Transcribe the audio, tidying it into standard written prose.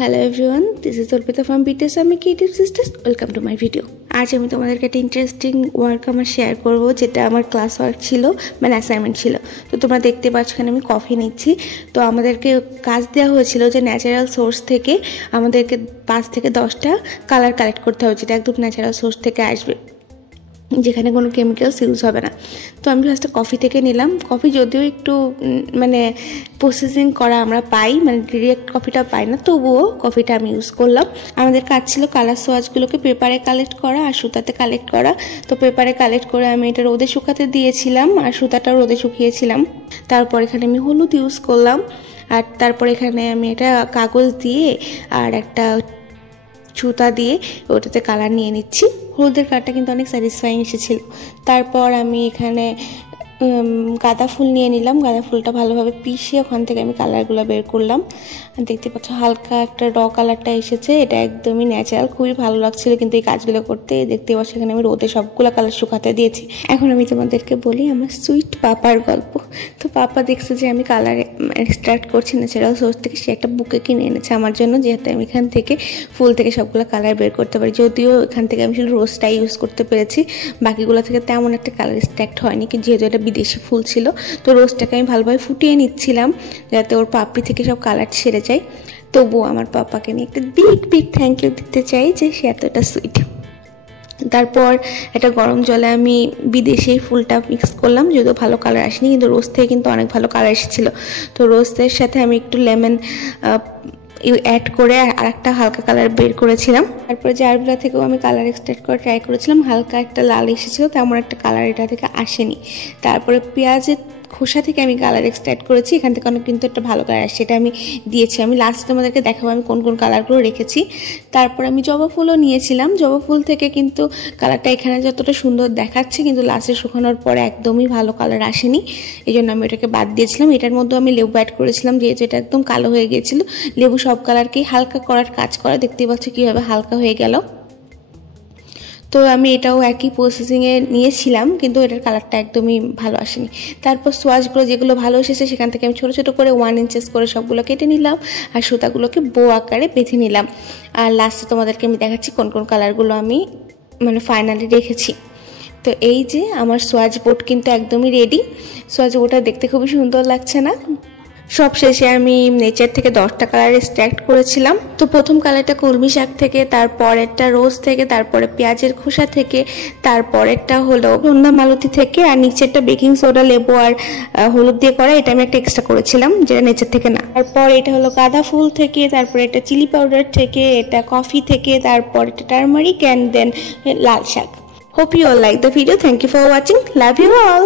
Hello everyone, this is Arpita from BTS আমি creative sisters. Welcome to my video. আজ আমি তোমাদেরকে একটা ইন্টারেস্টিং ওয়ার্ক আমার শেয়ার করব, যেটা আমার ক্লাস ওয়ার্ক ছিল, মানে অ্যাসাইনমেন্ট ছিল। তো তোমরা দেখতে পাচ্ছ এখানে আমি কফি নিচ্ছি। তো আমাদেরকে কাজ দেওয়া হয়েছিল যে ন্যাচারাল সোর্স থেকে আমাদেরকে 5 থেকে 10টা কালার কালেক্ট করতে হবে, যেটা একদম ন্যাচারাল সোর্স থেকে আসবে, যেখানে কোনো কেমিক্যালস ইউজ হবে না। তো আমি ফার্স্টে কফি থেকে নিলাম। কফি যদিও একটু মানে প্রসেসিং করা আমরা পাই, মানে ডিরেক্ট কফিটা পাই না, তবুও কফিটা আমি ইউজ করলাম। আমাদের কাজ ছিল কালার সোয়াচগুলোকে পেপারে কালেক্ট করা আর সুতাতে কালেক্ট করা। তো পেপারে কালেক্ট করে আমি এটা রোদে শুকাতে দিয়েছিলাম আর সুতাটাও রোদে শুকিয়েছিলাম। তারপর এখানে আমি হলুদ ইউজ করলাম, আর তারপর এখানে আমি এটা কাগজ দিয়ে আর একটা সুতা দিয়ে ওটাতে কালার নিয়ে নিচ্ছি। হলুদের কালারটা কিন্তু অনেক স্যাটিসফাইং এসেছিল। তারপর আমি এখানে গাঁদা ফুল নিয়ে নিলাম। গাঁদা ফুলটা ভালোভাবে পিষে ওখান থেকে আমি কালারগুলো বের করলাম। দেখতে পাচ্ছ হালকা একটা কালারটা এসেছে, এটা একদমই ন্যাচারাল, খুবই ভালো লাগছিল কিন্তু এই কাজগুলো করতে। দেখতে পাচ্ছ এখানে আমি রোদে সবগুলো কালার শুকাতে দিয়েছি। এখন আমি তোমাদেরকে বলি আমার সুইট পাপার গল্প। তো পাপা দেখছে যে আমি কালার স্টার্ট করছি ন্যাচারাল সোর্স থেকে, সে একটা বুকে কিনে এনেছে আমার জন্য, যেহেতু আমি এখান থেকে ফুল থেকে সবগুলো কালার বের করতে পারি। যদিও এখান থেকে আমি শুধু রোজটাই ইউজ করতে পেরেছি, বাকিগুলো থেকে তেমন একটা কালার স্ট্যাক্ট হয়নি, কিন্তু যেহেতু এটা বিদেশি ফুল ছিল। তো রোজটাকে আমি ভালোভাবে ফুটিয়ে নিচ্ছিলাম যাতে ওর পাপড়ি থেকে সব কালার ছেড়ে যায়। তবুও আমার পাপাকে আমি একটা বিগ থ্যাংক ইউ দিতে চাই যে সে এতটা সুইট। তারপর একটা গরম জলে আমি বিদেশি ফুলটা মিক্স করলাম, যদিও ভালো কালার আসেনি, কিন্তু রোজ থেকে কিন্তু অনেক ভালো কালার এসেছিল। তো রোজের সাথে আমি একটু লেমন অ্যাড করে আর একটা হালকা কালার বের করেছিলাম। তারপরে জারগুলো থেকেও আমি কালার এক্সট্রাক্ট করে ট্রাই করেছিলাম, হালকা একটা লাল এসেছিল, তেমন একটা কালার এটা থেকে আসেনি। তারপরে পেঁয়াজের খোসা থেকে আমি কালার এক্সট্রাক্ট করেছি, এখান থেকে অনেক কিন্তু একটা ভালো কালার আসছে, সেটা আমি দিয়েছি। আমি লাস্টে আমাদেরকে দেখাবো আমি কোন কোন কালারগুলো রেখেছি। তারপর আমি জবা ফুলও নিয়েছিলাম। জবা ফুল থেকে কিন্তু কালারটা এখানে যতটা সুন্দর দেখাচ্ছে, কিন্তু লাস্টে শুকানোর পরে একদমই ভালো কালার আসেনি, এই জন্য আমি ওটাকে বাদ দিয়েছিলাম। এটার মধ্যে আমি লেবু অ্যাড করেছিলাম, যেহেতু এটা একদম কালো হয়ে গিয়েছিল। লেবু সব কালারকেই হালকা করার কাজ করে, দেখতেই পাচ্ছ কীভাবে হালকা হয়ে গেল। তো আমি এটাও একই প্রসেসিংয়ে নিয়েছিলাম, কিন্তু এটার কালারটা একদমই ভালো আসেনি। তারপর সোয়াচগুলো যেগুলো ভালো এসেছে সেখান থেকে আমি ছোটো ছোটো করে 1 ইঞ্চেস করে সবগুলো কেটে নিলাম আর সুতাগুলোকে বো আকারে বেঁধে নিলাম। আর লাস্টে তোমাদেরকে আমি দেখাচ্ছি কোন কোন কালারগুলো আমি মানে ফাইনালি রেখেছি। তো এই যে আমার সোয়াচ বোর্ড কিন্তু একদমই রেডি। সোয়াচ বোর্ডটা দেখতে খুবই সুন্দর লাগছে না? সব শেষে আমি নেচার থেকে 10টা কালার এক্সট্রাক্ট করেছিলাম। তো প্রথম কালারটা কলমি শাক থেকে, তারপরেরটা রোজ থেকে, তারপরে পেঁয়াজের খোসা থেকে, তারপরেরটা হলো সন্ধ্যা মালতি থেকে, আর নিচেরটা বেকিং সোডা, লেবু আর হলুদ দিয়ে করা, এটা আমি একটা এক্সট্রা করেছিলাম যেটা নেচার থেকে না। তারপর এটা হলো গাঁদা ফুল থেকে, তারপরে এটা চিলি পাউডার থেকে, এটা কফি থেকে, তারপর এটা টারমারিক, অ্যান্ড দেন লাল শাক। Hope you all like the video. Thank you for watching. Love you all.